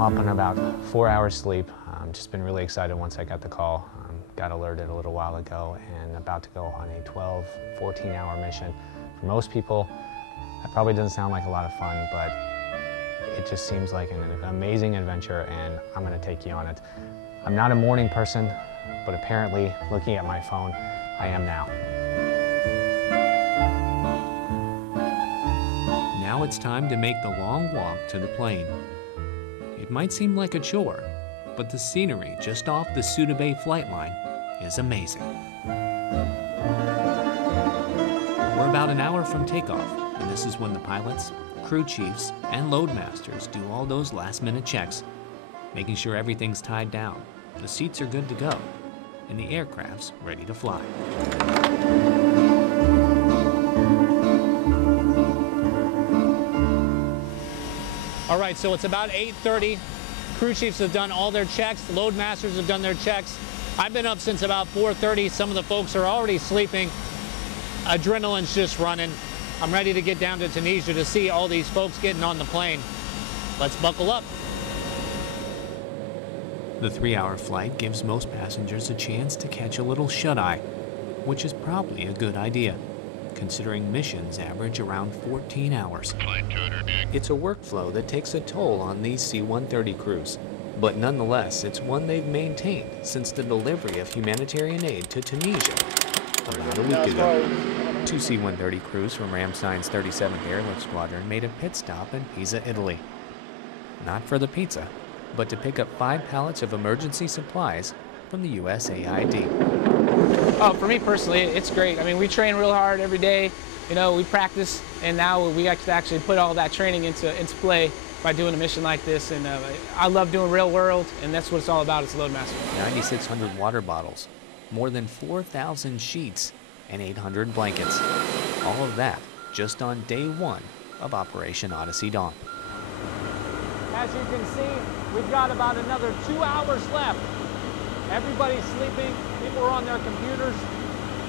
I'm up on about 4 hours sleep. Just been really excited once I got the call. Got alerted a little while ago and about to go on a 12, 14-hour mission. For most people, that probably doesn't sound like a lot of fun, but it just seems like an amazing adventure, and I'm going to take you on it. I'm not a morning person, but apparently, looking at my phone, I am now. Now it's time to make the long walk to the plane. It might seem like a chore, but the scenery just off the Suda Bay flight line is amazing. We're about an hour from takeoff, and this is when the pilots, crew chiefs, and loadmasters do all those last-minute checks, making sure everything's tied down, the seats are good to go, and the aircraft's ready to fly. All right, so it's about 8:30. Crew chiefs have done all their checks. The loadmasters have done their checks. I've been up since about 4:30. Some of the folks are already sleeping. Adrenaline's just running. I'm ready to get down to Tunisia to see all these folks getting on the plane. Let's buckle up. The 3-hour flight gives most passengers a chance to catch a little shut-eye, which is probably a good idea, considering missions average around 14 hours. It's a workflow that takes a toll on these C-130 crews, but nonetheless, it's one they've maintained since the delivery of humanitarian aid to Tunisia about a week ago. 2 C-130 crews from Ramstein's 37th Airlift Squadron made a pit stop in Pisa, Italy. Not for the pizza, but to pick up 5 pallets of emergency supplies from the USAID. Oh, for me personally, it's great. I mean, we train real hard every day. You know, we practice, and now we actually put all that training into play by doing a mission like this. And I love doing real world, and that's what it's all about as a loadmaster. 9,600 water bottles, more than 4,000 sheets, and 800 blankets. All of that just on day 1 of Operation Odyssey Dawn. As you can see, we've got about another 2 hours left. Everybody's sleeping, people are on their computers.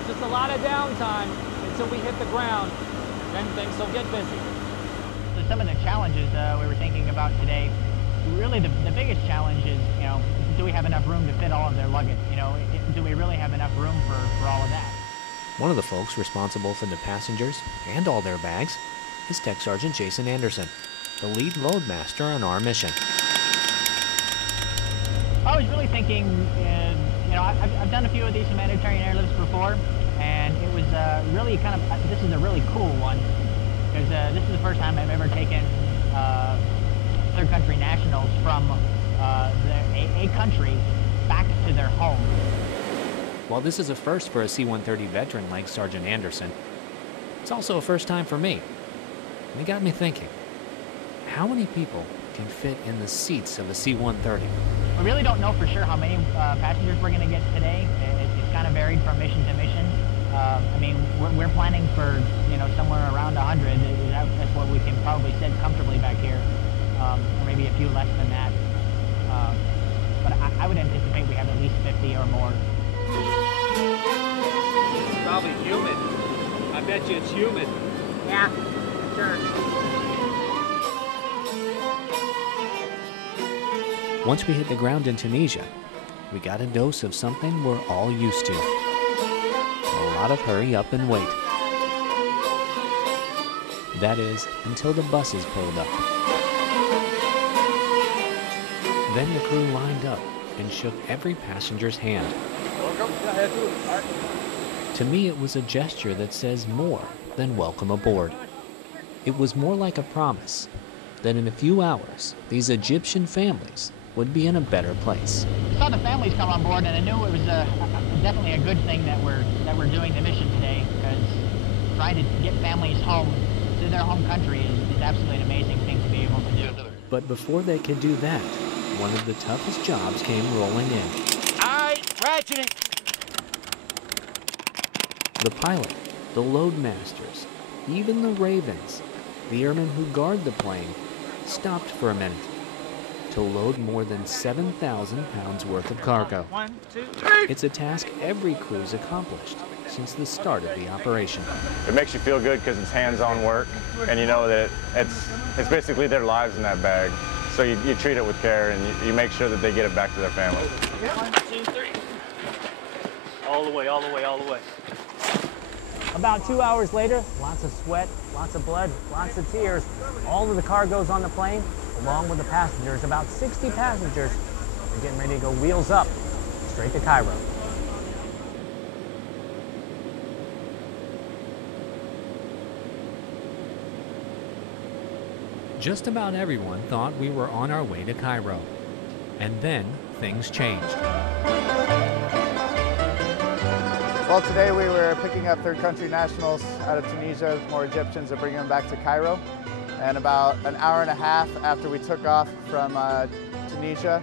Just a lot of downtime until we hit the ground, then things will get busy. So some of the challenges we were thinking about today, really the biggest challenge is, you know, do we have enough room to fit all of their luggage? You know, do we really have enough room for all of that? One of the folks responsible for the passengers and all their bags is Tech Sergeant Jason Anderson, the lead loadmaster on our mission. I was really thinking, you know, I've done a few of these humanitarian airlifts before, and it was really kind of, this is a really cool one, because this is the first time I've ever taken third country nationals from a country back to their home. While this is a first for a C-130 veteran like Sergeant Anderson, it's also a first time for me. And it got me thinking, how many people can fit in the seats of a C-130? We really don't know for sure how many passengers we're going to get today. It's kind of varied from mission to mission. I mean, we're planning for, you know, somewhere around 100. That's what we can probably sit comfortably back here, or maybe a few less than that. But I would anticipate we have at least 50 or more. It's probably humid. I bet you it's humid. Yeah, sure. Once we hit the ground in Tunisia, we got a dose of something we're all used to. A lot of hurry up and wait. That is, until the buses pulled up. Then the crew lined up and shook every passenger's hand. To me, it was a gesture that says more than welcome aboard. It was more like a promise that in a few hours, these Egyptian families would be in a better place. I saw the families come on board, and I knew it was definitely a good thing that we're doing the mission today, because trying to get families home to their home country is absolutely an amazing thing to be able to do. But before they could do that, one of the toughest jobs came rolling in. All right, ratcheting. The pilot, the loadmasters, even the Ravens, the airmen who guard the plane, stopped for a minute to load more than 7,000 pounds worth of cargo. 1, 2, 3. It's a task every crew's accomplished since the start of the operation. It makes you feel good because it's hands-on work, and you know that it's basically their lives in that bag. So you treat it with care, and you make sure that they get it back to their family. 1, 2, 3. All the way, all the way, all the way. About 2 hours later, lots of sweat, lots of blood, lots of tears. All of the cargo's on the plane, along with the passengers. About 60 passengers are getting ready to go wheels up, straight to Cairo. Just about everyone thought we were on our way to Cairo. And then things changed. Well, today we were picking up third country nationals out of Tunisia, more Egyptians, and bringing them back to Cairo. And about an hour and a half after we took off from Tunisia,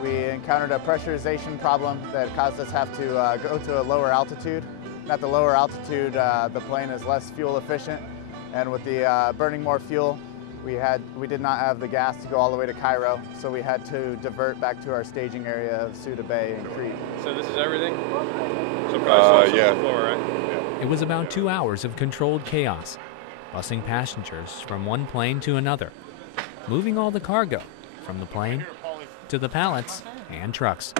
we encountered a pressurization problem that caused us to have to go to a lower altitude. And at the lower altitude, the plane is less fuel efficient, and with the burning more fuel, we did not have the gas to go all the way to Cairo, so we had to divert back to our staging area of Ceuta Bay in Crete. So this is everything? So probably yeah. Before, right? It was about 2 hours of controlled chaos, busing passengers from one plane to another, moving all the cargo from the plane to the pallets and trucks.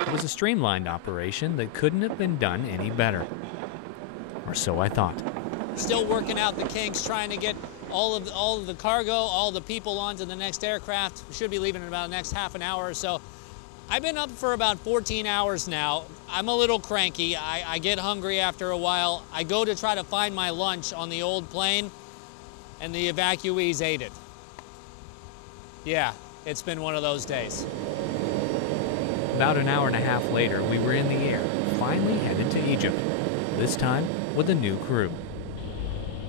It was a streamlined operation that couldn't have been done any better. Or so I thought. Still working out the kinks, trying to get all of the cargo, all the people onto the next aircraft. We should be leaving in about the next half an hour or so. I've been up for about 14 hours now. I'm a little cranky. I get hungry after a while. I go to try to find my lunch on the old plane, and the evacuees ate it. Yeah, it's been one of those days. About an hour and a half later, we were in the air, finally headed to Egypt, this time with a new crew.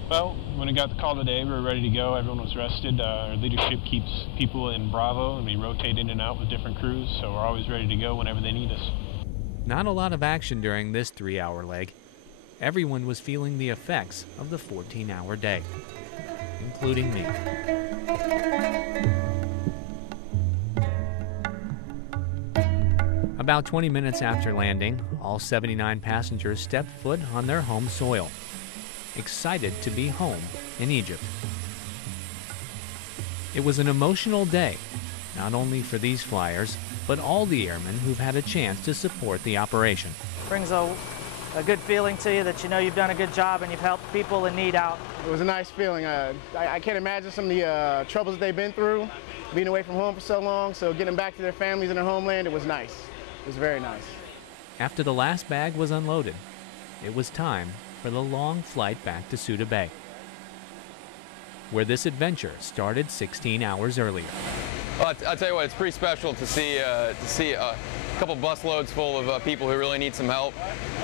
Well, when we got the call today, we were ready to go. Everyone was rested. Our leadership keeps people in Bravo, and we rotate in and out with different crews, so we're always ready to go whenever they need us. Not a lot of action during this 3-hour leg. Everyone was feeling the effects of the 14-hour day, including me. About 20 minutes after landing, all 79 passengers stepped foot on their home soil, excited to be home in Egypt. It was an emotional day, not only for these flyers, but all the airmen who've had a chance to support the operation. Brings a good feeling to you that you know you've done a good job and you've helped people in need out. It was a nice feeling. I can't imagine some of the troubles that they've been through, being away from home for so long, so getting back to their families and their homeland, it was nice. It was very nice. After the last bag was unloaded, it was time for the long flight back to Ceuta Bay, where this adventure started 16 hours earlier. Well, I'll tell you what, it's pretty special to see a couple bus loads full of people who really need some help,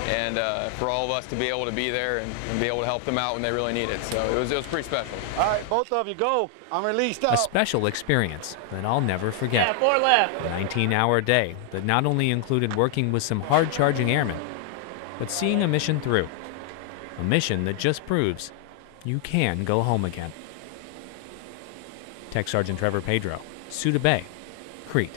and for all of us to be able to be there and be able to help them out when they really need it. So it was pretty special. All right, both of you go. I'm released out. A special experience that I'll never forget. Yeah, 4 left. A 19-hour day that not only included working with some hard-charging airmen, but seeing a mission through. A mission that just proves you can go home again. Tech Sergeant Trevor Pedro, Ceuta Bay, Crete.